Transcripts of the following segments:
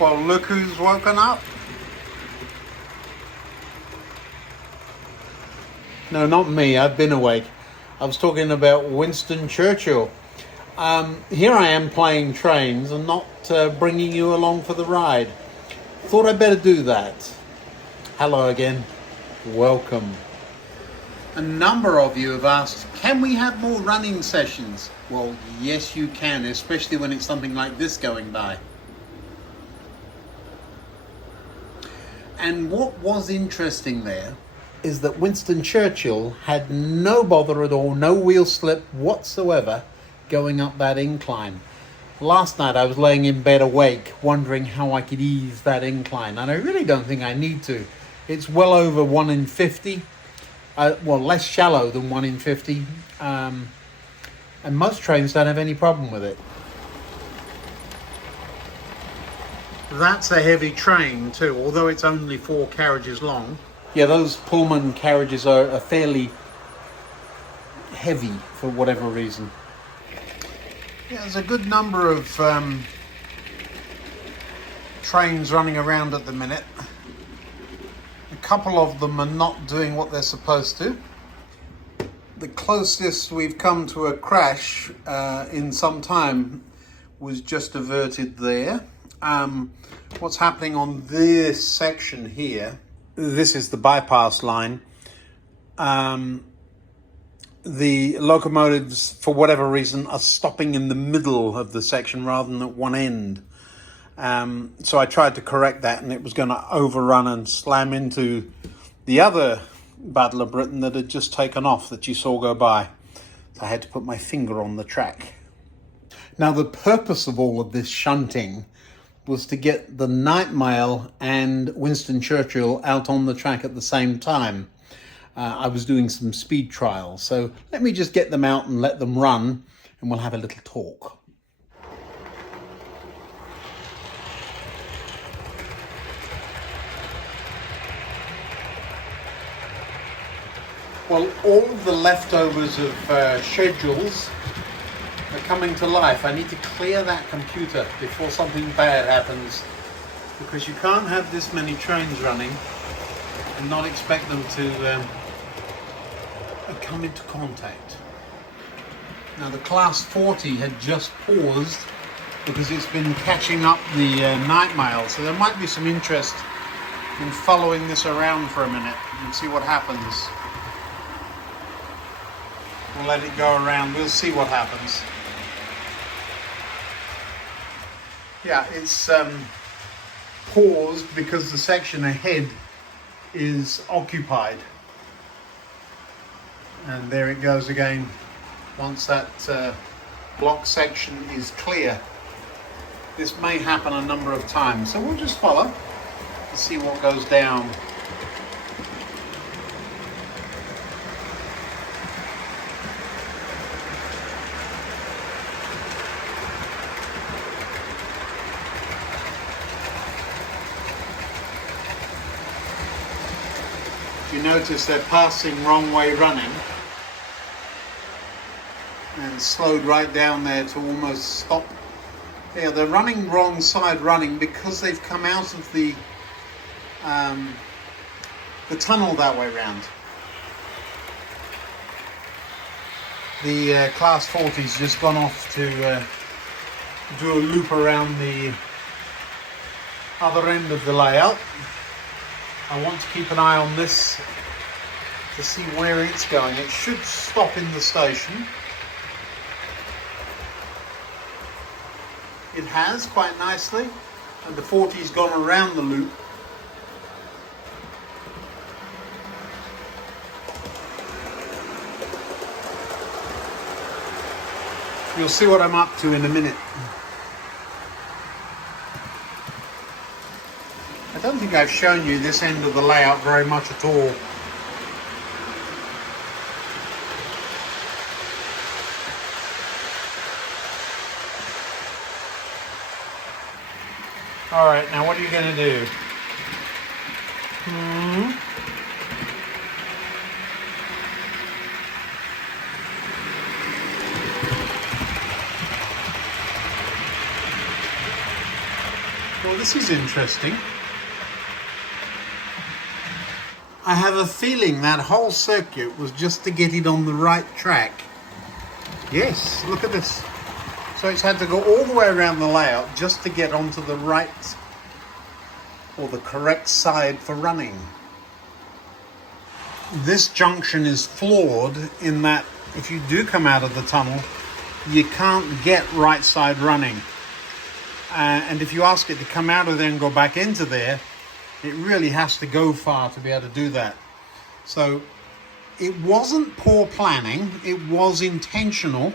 Well, look who's woken up. No, not me. I've been awake. I was talking about Winston Churchill. Here I am playing trains and not bringing you along for the ride. Thought I'd better do that. Hello again. Welcome. A number of you have asked, can we have more running sessions? Well, yes you can, especially when it's something like this going by. And what was interesting there is that Winston Churchill had no bother at all, no wheel slip whatsoever going up that incline. Last night I was laying in bed awake, wondering how I could ease that incline, and I really don't think I need to. It's well over 1 in 50, well, less shallow than 1 in 50, and most trains don't have any problem with it. That's a heavy train too, although it's only 4 carriages long. Yeah, those Pullman carriages are fairly heavy for whatever reason. Yeah, there's a good number of trains running around at the minute. A couple of them are not doing what they're supposed to. The closest we've come to a crash in some time was just averted there. What's happening on this section here, this is the bypass line. The locomotives, for whatever reason, are stopping in the middle of the section rather than at one end. So I tried to correct that, and it was going to overrun and slam into the other Battle of Britain that had just taken off that you saw go by. So I had to put my finger on the track. Now, the purpose of all of this shunting was to get the night mail and Winston Churchill out on the track at the same time. I was doing some speed trials, so let me just get them out and let them run, and we'll have a little talk. Well, all of the leftovers of schedules are coming to life. I need to clear that computer before something bad happens, because you can't have this many trains running and not expect them to come into contact. Now, the class 40 had just paused because it's been catching up the night mail, so there might be some interest in following this around for a minute and see what happens. We'll let it go around, we'll see what happens. Yeah, it's paused because the section ahead is occupied. And there it goes again, once that block section is clear. This may happen a number of times, so we'll just follow and see what goes down. You notice they're passing wrong way running and slowed right down there to almost stop. Yeah, they're running wrong side running because they've come out of the tunnel that way round. The class 40's just gone off to do a loop around the other end of the layout. I want to keep an eye on this to see where it's going. It should stop in the station. It has, quite nicely, and the 40's gone around the loop. You'll see what I'm up to in a minute. I don't think I've shown you this end of the layout very much at all. All right, now what are you going to do? Well, this is interesting. I have a feeling that whole circuit was just to get it on the right track. Yes, look at this. So it's had to go all the way around the layout just to get onto the right or the correct side for running. This junction is flawed in that if you do come out of the tunnel, you can't get right side running. And if you ask it to come out of there and go back into there, it really has to go far to be able to do that. So it wasn't poor planning, it was intentional,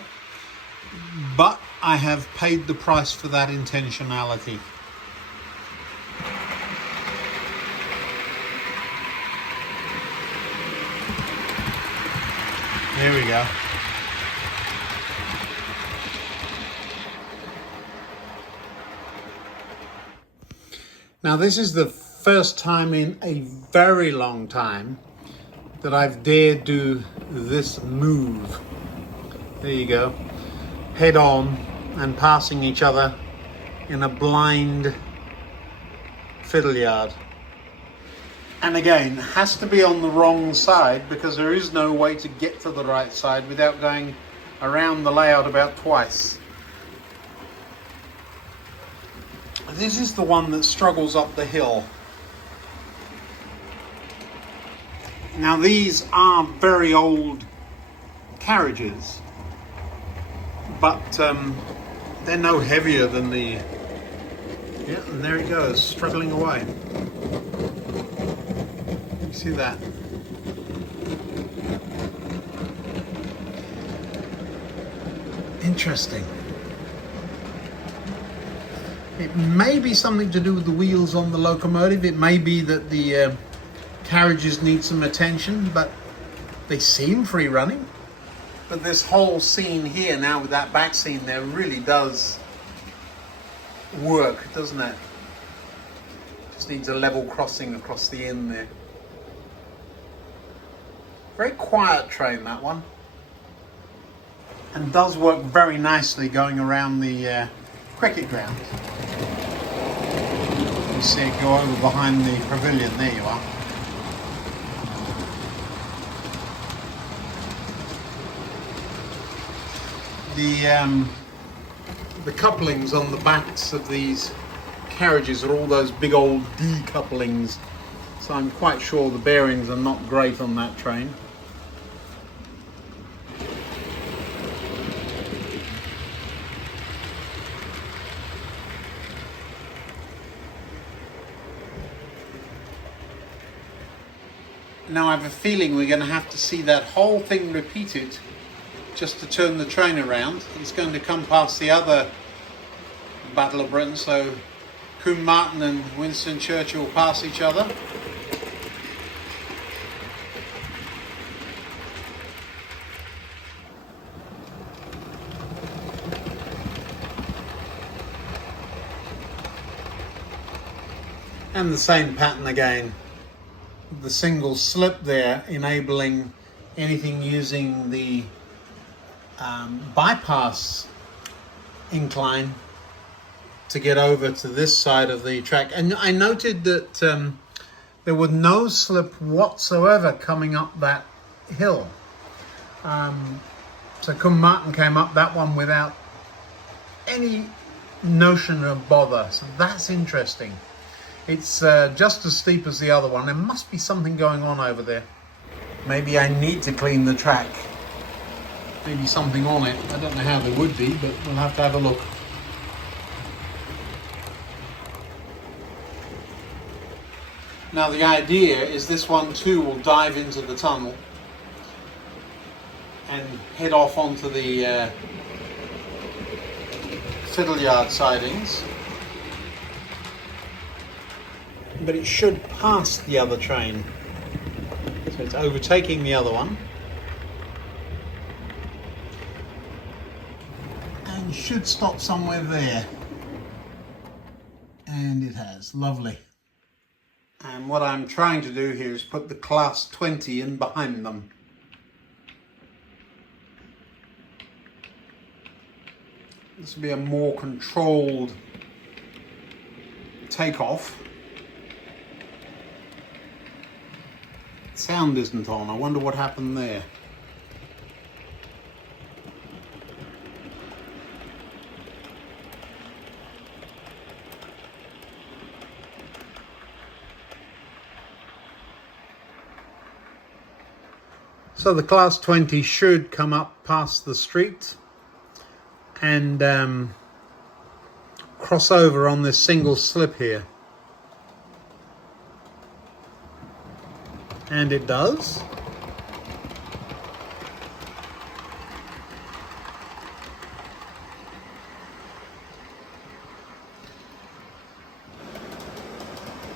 but I have paid the price for that intentionality. There we go. Now this is the first time in a very long time that I've dared do this move. There you go. Head on and passing each other in a blind fiddle yard. And again, has to be on the wrong side because there is no way to get to the right side without going around the layout about twice. This is the one that struggles up the hill. Now these are very old carriages, but they're no heavier than the... Yeah, and there he goes, struggling away. You see that? Interesting. It may be something to do with the wheels on the locomotive. It may be that the carriages need some attention, but they seem free running. But this whole scene here now with that back scene there really does work, doesn't it? Just needs a level crossing across the end there. Very quiet train, that one. And does work very nicely going around the cricket ground. You see it go over behind the pavilion, there you are. The couplings on the backs of these carriages are all those big old D couplings, so I'm quite sure the bearings are not great on that train. Now I have a feeling we're going to have to see that whole thing repeated just to turn the train around. It's going to come past the other Battle of Britain, so Combe Martin and Winston Churchill pass each other. And the same pattern again. The single slip there enabling anything using the bypass incline to get over to this side of the track. And I noted that there was no slip whatsoever coming up that hill. So Combe Martin came up that one without any notion of bother. So that's interesting. It's just as steep as the other one. There must be something going on over there. Maybe I need to clean the track. Maybe something on it. I don't know how there would be, but we'll have to have a look. Now the idea is this one too will dive into the tunnel and head off onto the fiddle yard sidings. But it should pass the other train. So it's overtaking the other one. And should stop somewhere there. And it has. Lovely. And what I'm trying to do here is put the class 20 in behind them. This will be a more controlled takeoff. Sound isn't on. I wonder what happened there. So the Class 20 should come up past the street and cross over on this single slip here. And it does.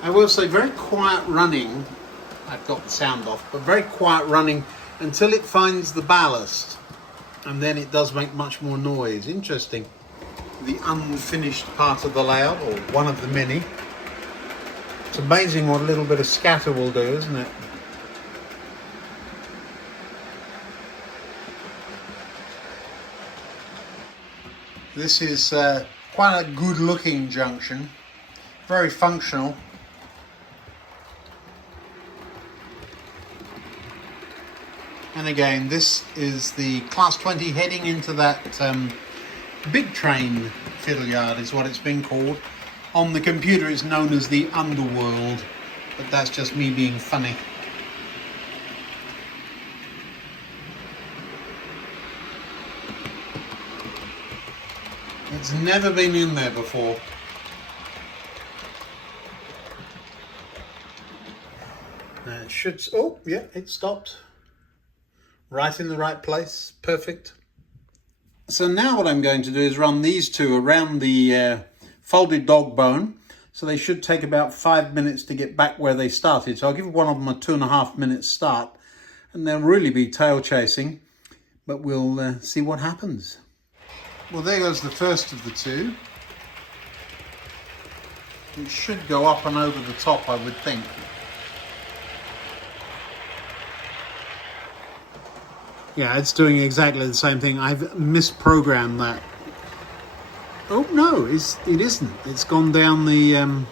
I will say very quiet running. I've got the sound off, but very quiet running until it finds the ballast, and then it does make much more noise. Interesting. The unfinished part of the layout, or one of the many. It's amazing what a little bit of scatter will do, isn't it? This is quite a good looking junction, very functional. And again, this is the Class 20 heading into that big train fiddle yard is what it's been called. On the computer it's known as the Underworld, but that's just me being funny. It's never been in there before. It should, oh yeah, it stopped. Right in the right place, perfect. So now what I'm going to do is run these two around the folded dog bone. So they should take about 5 minutes to get back where they started. So I'll give one of them a 2.5 minute start, and they'll really be tail chasing, but we'll see what happens. Well, there goes the first of the two. It should go up and over the top, I would think. Yeah, it's doing exactly the same thing. I've misprogrammed that. Oh no, it isn't. It's gone down the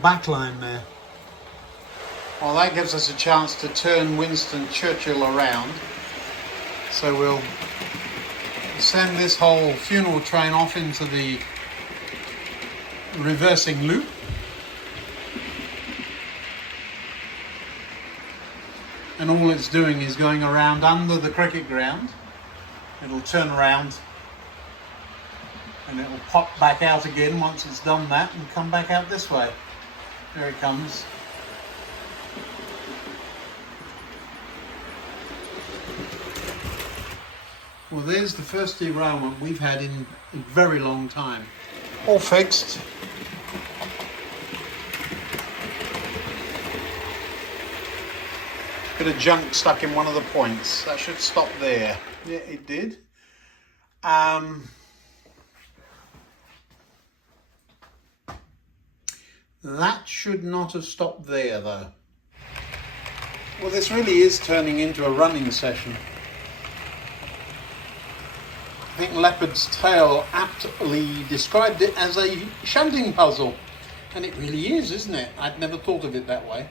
back line there. Well, that gives us a chance to turn Winston Churchill around. So we'll send this whole funeral train off into the reversing loop. And all it's doing is going around under the cricket ground. It'll turn around and it will pop back out again once it's done that and come back out this way. There it comes. Well, there's the first derailment we've had in a very long time. All fixed. Bit of junk stuck in one of the points. That should stop there. Yeah, it did. That should not have stopped there, though. Well, this really is turning into a running session. I think Leopard's Tail aptly described it as a shunting puzzle. And it really is, isn't it? I'd never thought of it that way.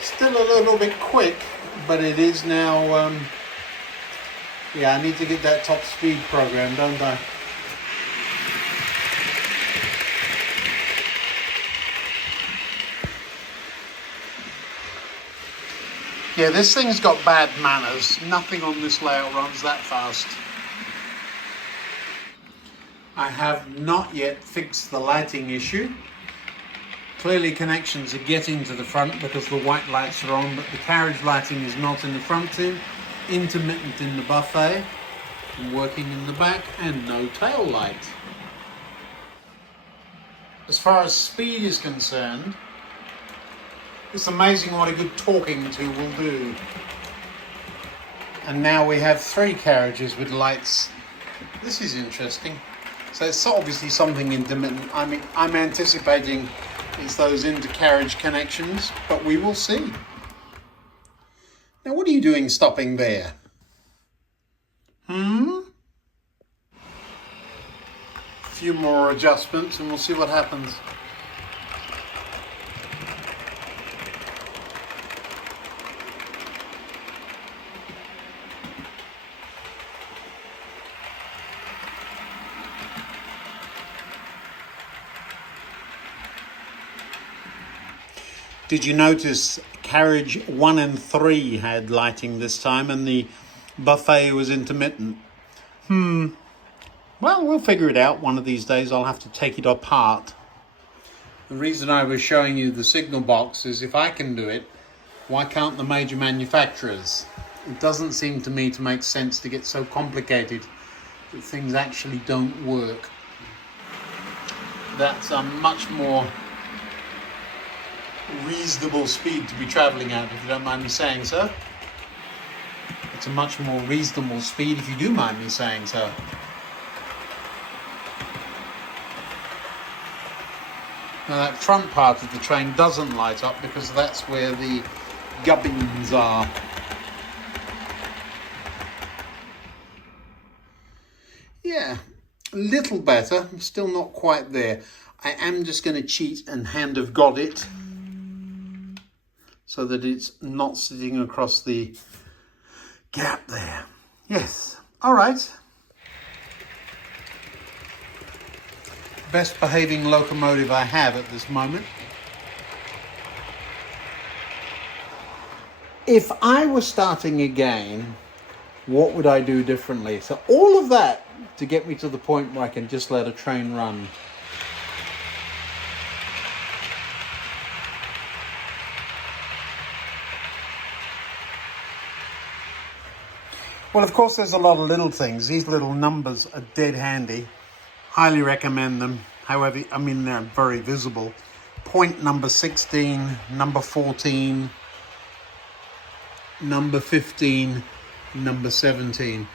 Still a little bit quick, but it is now, yeah, I need to get that top speed program, don't I? Yeah, this thing's got bad manners. Nothing on this layout runs that fast. I have not yet fixed the lighting issue. Clearly connections are getting to the front because the white lights are on, but the carriage lighting is not in the front too. Intermittent in the buffet, and working in the back, and no tail light. As far as speed is concerned, it's amazing what a good talking to will do. And now we have 3 carriages with lights. This is interesting. So it's obviously something intermittent. I mean, I'm anticipating it's those intercarriage connections, but we will see. Now, what are you doing stopping there? A few more adjustments and we'll see what happens. Did you notice carriage 1 and 3 had lighting this time and the buffet was intermittent? Well, we'll figure it out one of these days. I'll have to take it apart. The reason I was showing you the signal box is if I can do it, why can't the major manufacturers? It doesn't seem to me to make sense to get so complicated that things actually don't work. That's a much more reasonable speed to be travelling at, if you don't mind me saying so. It's a much more reasonable speed if you do mind me saying so. Now that front part of the train doesn't light up because that's where the gubbins are. Yeah, a little better, still not quite there. I am just going to cheat and hand have got it so that it's not sitting across the gap there. Yes, all right. Best behaving locomotive I have at this moment. If I were starting again, what would I do differently? So all of that to get me to the point where I can just let a train run. Well, of course, there's a lot of little things. These little numbers are dead handy. Highly recommend them. However, I mean, they're very visible. Point number 16, number 14, number 15, number 17.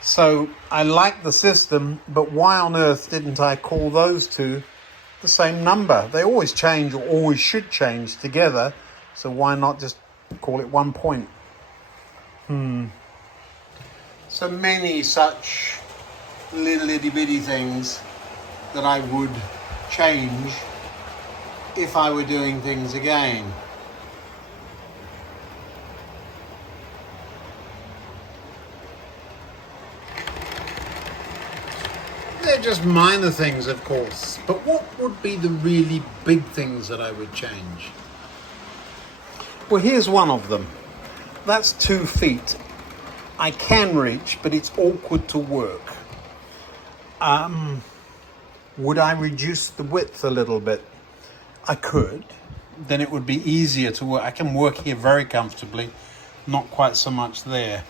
So I like the system, but why on earth didn't I call those two the same number? They always change or always should change together. So why not just call it 1 point? So many such little itty bitty things that I would change if I were doing things again. They're just minor things, of course, but what would be the really big things that I would change? Well, here's one of them. That's 2 feet. I can reach, but it's awkward to work. Would I reduce the width a little bit? I could. Then it would be easier to work. I can work here very comfortably, not quite so much there.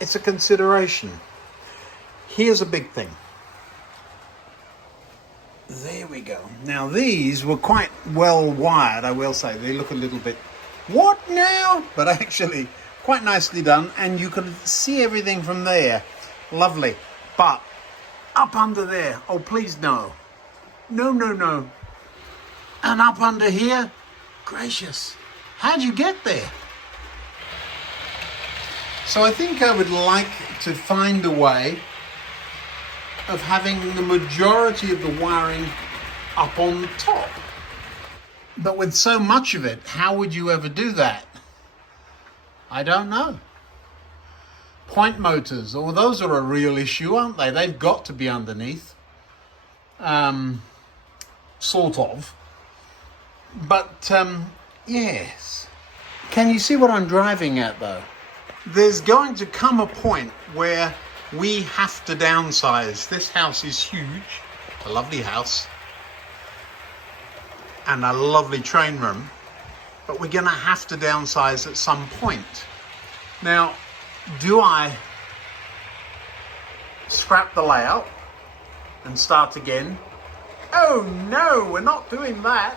It's a consideration. Here's a big thing. There we go. Now these were quite well wired, I will say. They look a little bit, what now? But actually quite nicely done, and you can see everything from there. Lovely. But up under there, oh please no. No, no, no. And up under here, gracious, how'd you get there? So I think I would like to find a way of having the majority of the wiring up on the top. But with so much of it, how would you ever do that? I don't know. Point motors, oh, those are a real issue, aren't they? They've got to be underneath. Sort of. But, yes. Can you see what I'm driving at, though? There's going to come a point where we have to downsize. This house is huge, a lovely house, and a lovely train room, but we're going to have to downsize at some point. Now, do I scrap the layout and start again? Oh no, we're not doing that.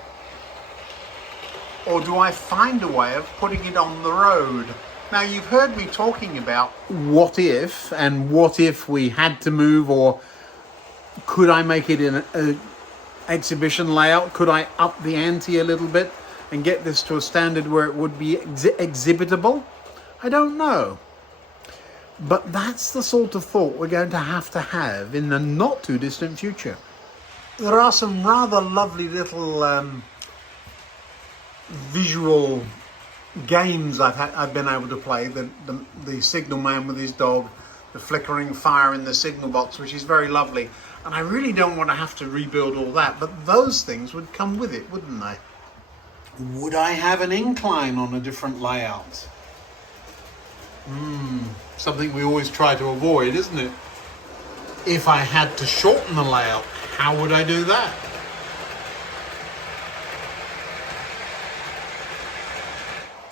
Or do I find a way of putting it on the road? Now, you've heard me talking about what if, and what if we had to move, or could I make it in an exhibition layout? Could I up the ante a little bit? and get this to a standard where it would be exhibitable? I don't know. But that's the sort of thought we're going to have in the not too distant future. There are some rather lovely little visual games I've been able to play. The signal man with his dog, the flickering fire in the signal box, which is very lovely. And I really don't want to have to rebuild all that, but those things would come with it, wouldn't they? Would I have an incline on a different layout? Something we always try to avoid, isn't it? If I had to shorten the layout, how would I do that?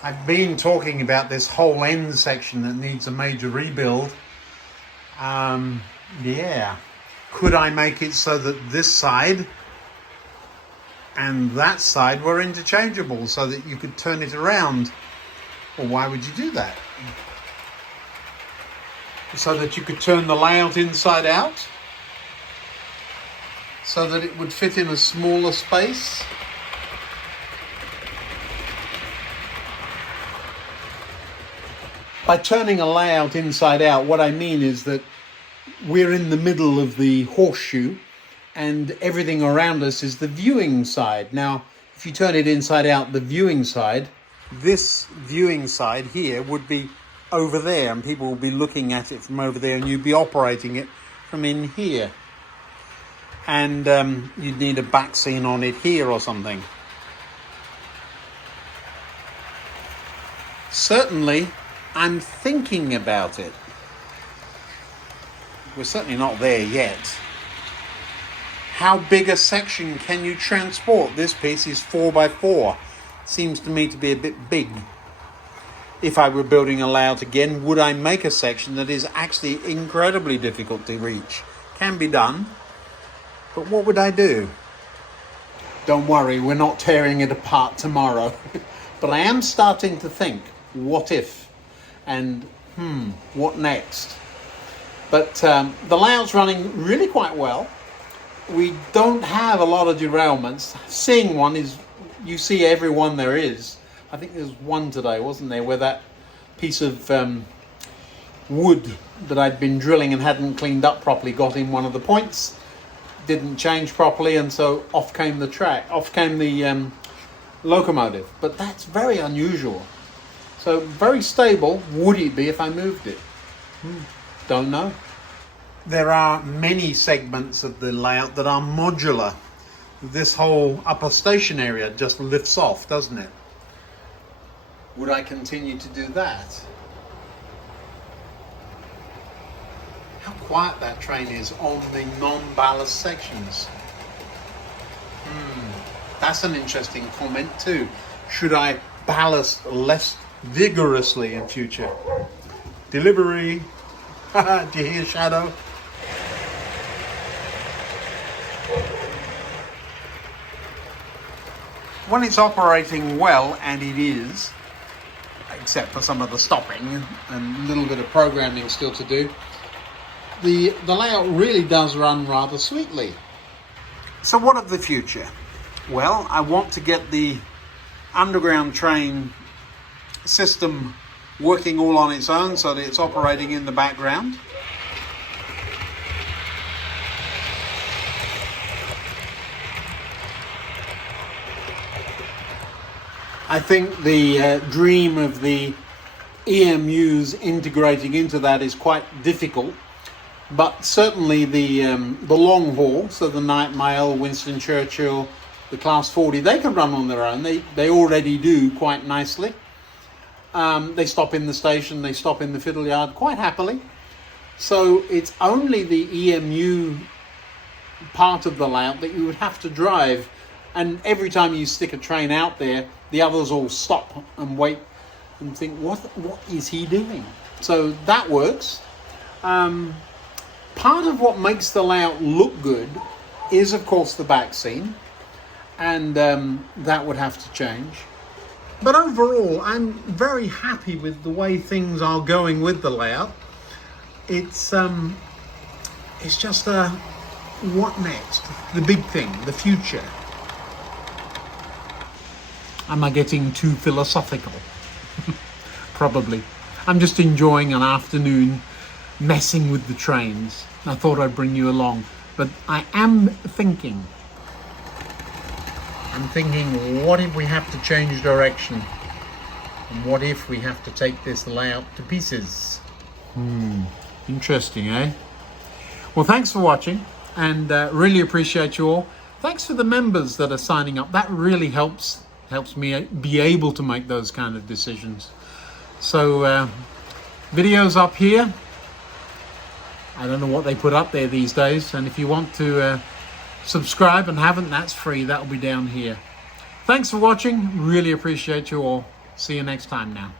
I've been talking about this whole end section that needs a major rebuild. Yeah. Could I make it so that this side and that side were interchangeable so that you could turn it around? Well, why would you do that? So that you could turn the layout inside out? So that it would fit in a smaller space? By turning a layout inside out, what I mean is that we're in the middle of the horseshoe and everything around us is the viewing side. Now, if you turn it inside out, the viewing side, this viewing side here would be over there and people will be looking at it from over there and you'd be operating it from in here. And you'd need a back scene on it here or something. Certainly, I'm thinking about it. We're certainly not there yet. How big a section can you transport? This piece is 4x4. Seems to me to be a bit big. If I were building a layout again, would I make a section that is actually incredibly difficult to reach? Can be done, but what would I do? Don't worry, we're not tearing it apart tomorrow. But I am starting to think, what if? And what next? But the layout's running really quite well. We don't have a lot of derailments. Seeing one is, you see every one there is. I think there's one today, wasn't there, where that piece of wood that I'd been drilling and hadn't cleaned up properly got in one of the points, didn't change properly, and so off came the locomotive. But that's very unusual. So very stable. Would it be if I moved it? Don't know. There are many segments of the layout that are modular. This whole upper station area just lifts off, doesn't it? Would I continue to do that? How quiet that train is on the non-ballast sections. That's an interesting comment too. Should I ballast less vigorously in future? Delivery. Do you hear Shadow? When it's operating well, and it is, except for some of the stopping and a little bit of programming still to do, the layout really does run rather sweetly. So what of the future? Well, I want to get the underground train system working all on its own so that it's operating in the background. I think the dream of the EMUs integrating into that is quite difficult, but certainly the long haul, so the Night Mail, Winston Churchill, the Class 40, they can run on their own. They already do quite nicely. They stop in the station, they stop in the fiddle yard quite happily. So it's only the EMU part of the layout that you would have to drive. And every time you stick a train out there, the others all stop and wait and think, what is he doing? So that works. Part of what makes the layout look good is, of course, the back scene. And that would have to change. But overall, I'm very happy with the way things are going with the layout. It's just what next? The big thing, the future. Am I getting too philosophical? Probably. I'm just enjoying an afternoon messing with the trains. I thought I'd bring you along. But I am thinking, what if we have to change direction? And what if we have to take this layout to pieces? Interesting, eh? Well, thanks for watching, and really appreciate you all. Thanks for the members that are signing up. That really helps me be able to make those kind of decisions. So videos up here. I don't know what they put up there these days, and if you want to subscribe and haven't, that's free. That'll be down here. Thanks for watching. Really appreciate you all. See you next time now.